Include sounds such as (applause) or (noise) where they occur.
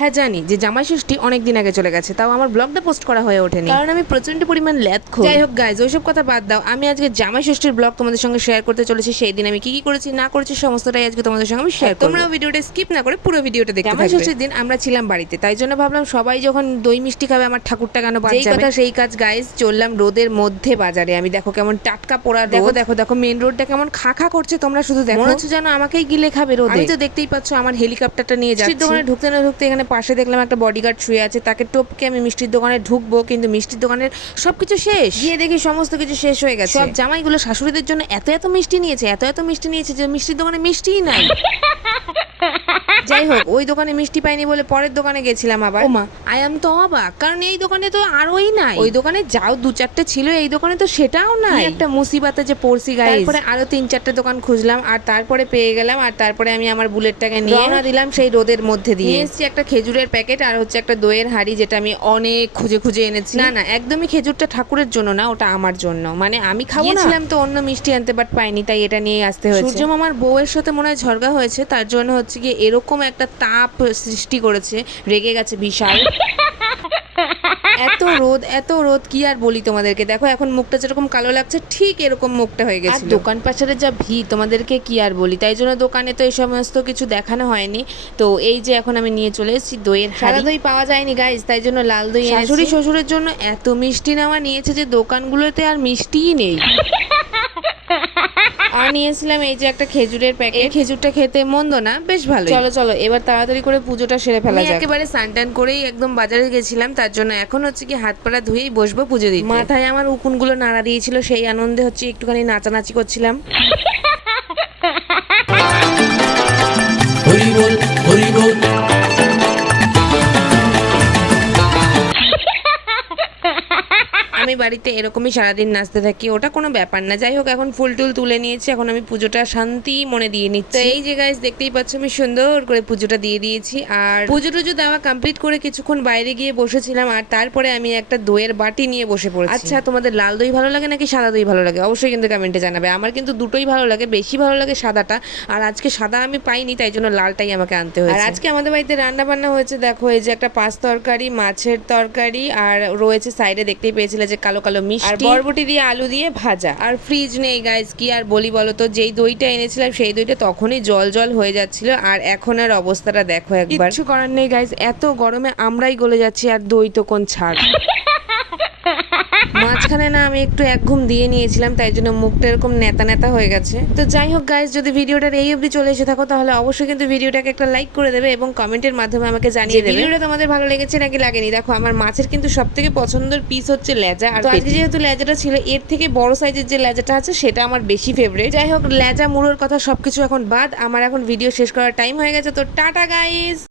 হ্যাঁ জানি যে জামাই ষষ্ঠী অনেক দিন আগে চলে গেছে তাও আমার ব্লগটা পোস্ট করা হয়ে ওঠেনি। কারণ আমি প্রচণ্ড পরিমাণ ল্যাদ খো যাই হোক গাইজ ওইসব কথা বাদ দাও। আমি আজকে জামাই ষষ্ঠীর ব্লগ তোমাদের সঙ্গে শেয়ার করতে চলেছি সেই দিন আমি কি কি করেছি না করেছি সমস্তটাই আজকে তোমাদের সঙ্গে আমি শেয়ার তোমরা ভিডিওটা স্কিপ না করে পুরো ভিডিওটা দেখতে জামাই ষষ্ঠীর দিন আমরা ছিলাম বাড়িতে তাই জন্য ভাবলাম সবাই যখন দই মিষ্টি খাবে আমার ঠাকুরটা কেন বাদ যাবে? কথা সেই কাজ গাইজ চললাম রোদের মধ্যে বাজারে। আমি দেখো কেমন টাটকা পোড়া দেখো দেখো দেখো মেন রোডটা কেমন খা খা করছে তোমরা শুধু দেখো। মনে হচ্ছে যেন আমাকেই গিলে খাবে রোদে। আমি তো দেখতেই পাচ্ছ আমার হেলিকপ্টারটা নিয়ে যাচ্ছি। দোকানে ঢুকতে না ঢুকতে এখানে পাশে দেখলাম একটা বডিগার্ড শুয়ে আছে তাকে টপকে আমি মিষ্টির দোকানে ঢুকবো কিন্তু মিষ্টির দোকানের সব কিছু শেষ। গিয়ে দেখি সমস্ত কিছু শেষ হয়ে গেছে। সব জামাইগুলো শাশুড়িদের জন্য এত এত মিষ্টি নিয়েছে এত এত মিষ্টি নিয়েছে যে মিষ্টির দোকানে মিষ্টিই নাই। (laughs) যাই হোক ওই দোকানে মিষ্টি পাইনি বলে পরের দোকানে গেছিলাম আবার। ওমা আই এম তো অবাক কারণ এই দোকানে তো আরোই নাই। ওই দোকানে যাও দু চারটে ছিল এই দোকানে তো সেটাও নাই। একটা মুসিবাতে যে পড়ছি গাই তারপরে আরও তিন চারটে দোকান খুঁজলাম আর তারপরে পেয়ে গেলাম আর তারপরে আমি আমার বুলেটটাকে নিয়ে রওনা দিলাম সেই রোদের মধ্যে দিয়ে। এসেছি একটা খেজুরের প্যাকেট আর হচ্ছে একটা দইয়ের হাড়ি যেটা আমি অনেক খুঁজে খুঁজে এনেছি। না না একদমই খেজুরটা ঠাকুরের জন্য না ওটা আমার জন্য। মানে আমি খাব না। তো অন্য মিষ্টি আনতে বাট পাইনি তাই এটা নিয়ে আসতে হয়েছে। সূর্য মামার বউয়ের সাথে মনে হয় ঝরগা হয়েছে তার জন্য হচ্ছে গিয়ে এরকম একটা তাপ সৃষ্টি করেছে রেগে গেছে বিশাল। এত রোদ এত রোদ কি আর বলি তোমাদেরকে? দেখো এখন মুখটা যেরকম কালো লাগছে ঠিক এরকম মুখটা হয়ে গেছে দোকান পাশারে যা ভিড় তোমাদেরকে কি আর বলি? তাই জন্য দোকানে তো এই সমস্ত কিছু দেখানো হয়নি। তো এই যে এখন আমি নিয়ে চলে এসেছি দইয়ের সাদা দই পাওয়া যায়নি গাইজ তাই জন্য লাল দই শাশুড়ি শ্বশুরের জন্য এত মিষ্টি নেওয়া নিয়েছে যে দোকানগুলোতে আর মিষ্টিই নেই। আর নিয়েছিলাম এই যে একটা খেজুরের প্যাকেট এই খেজুরটা খেতে মন্দ না বেশ ভালো চলো চলো এবার তাড়াতাড়ি করে পুজোটা সেরে ফেলা যায় একেবারে সানটান করেই একদম বাজারে গেছিলাম তার জন্য এখন হচ্ছে কি হাত পাড়া ধুয়েই বসবো পুজো দিতে। মাথায় আমার উকুনগুলো নাড়া দিয়েছিল সেই আনন্দে হচ্ছে একটুখানি নাচানাচি করছিলাম। বাড়িতে এরকমই সারাদিন নাচতে থাকি ওটা কোনো ব্যাপার না। যাই হোক এখন ফুল টুল তুলে নিয়েছি এখন আমি পুজোটা শান্তি মনে দিয়ে নিচ্ছি। তো এই যে গাইজ দেখতেই পাচ্ছ আমি সুন্দর করে পুজোটা দিয়ে দিয়েছি। আর পুজো টুজো দেওয়া কমপ্লিট করে কিছুক্ষণ বাইরে গিয়ে বসেছিলাম আর তারপরে আমি একটা দইয়ের বাটি নিয়ে বসে পড়েছি। আচ্ছা তোমাদের লাল দই ভালো লাগে নাকি সাদা দই ভালো লাগে? অবশ্যই কিন্তু কমেন্টে জানাবে। আমার কিন্তু দুটোই ভালো লাগে বেশি ভালো লাগে সাদাটা। আর আজকে সাদা আমি পাইনি তাই জন্য লালটাই আমাকে আনতে হয়েছে। আর আজকে আমাদের বাড়িতে রান্না বান্না হয়েছে দেখো এই যে একটা পাঁচ তরকারি মাছের তরকারি আর রয়েছে সাইডে দেখতেই পেয়েছিলে যে কালো কালো মিষ্টি। আর বরবটি দিয়ে আলু দিয়ে ভাজা। আর ফ্রিজ নেই গাইস কি আর বলি বলো তো যেই দইটা এনেছিলাম সেই দইটা তখনই জল জল হয়ে যাচ্ছিল আর এখন আর অবস্থাটা দেখো একবার। কিছু করার নেই গাইস এত গরমে আমরাই গলে যাচ্ছি আর দই তো কোন ছাড়। মাঝখানে না আমি একটু এক ঘুম দিয়ে নিয়েছিলাম তাই জন্য মুখটা এরকম নেতা নেতা হয়ে গেছে। তো যাই হোক গাইজ যদি ভিডিওটার এই অবধি চলে এসে থাকো তাহলে অবশ্যই কিন্তু ভিডিওটাকে একটা লাইক করে দেবে এবং কমেন্টের মাধ্যমে আমাকে জানিয়ে দেবে। ভিডিওটা তোমাদের ভালো লেগেছে নাকি লাগেনি? দেখো আমার মাছের কিন্তু সব থেকে পছন্দের পিস হচ্ছে লেজা আর আজকে যেহেতু লেজাটা ছিল এর থেকে বড় সাইজের যে লেজাটা আছে সেটা আমার বেশি ফেভারিট যাই হোক লেজা মুড়োর কথা সবকিছু এখন বাদ। আমার এখন ভিডিও শেষ করার টাইম হয়ে গেছে। তো টাটা গাইজ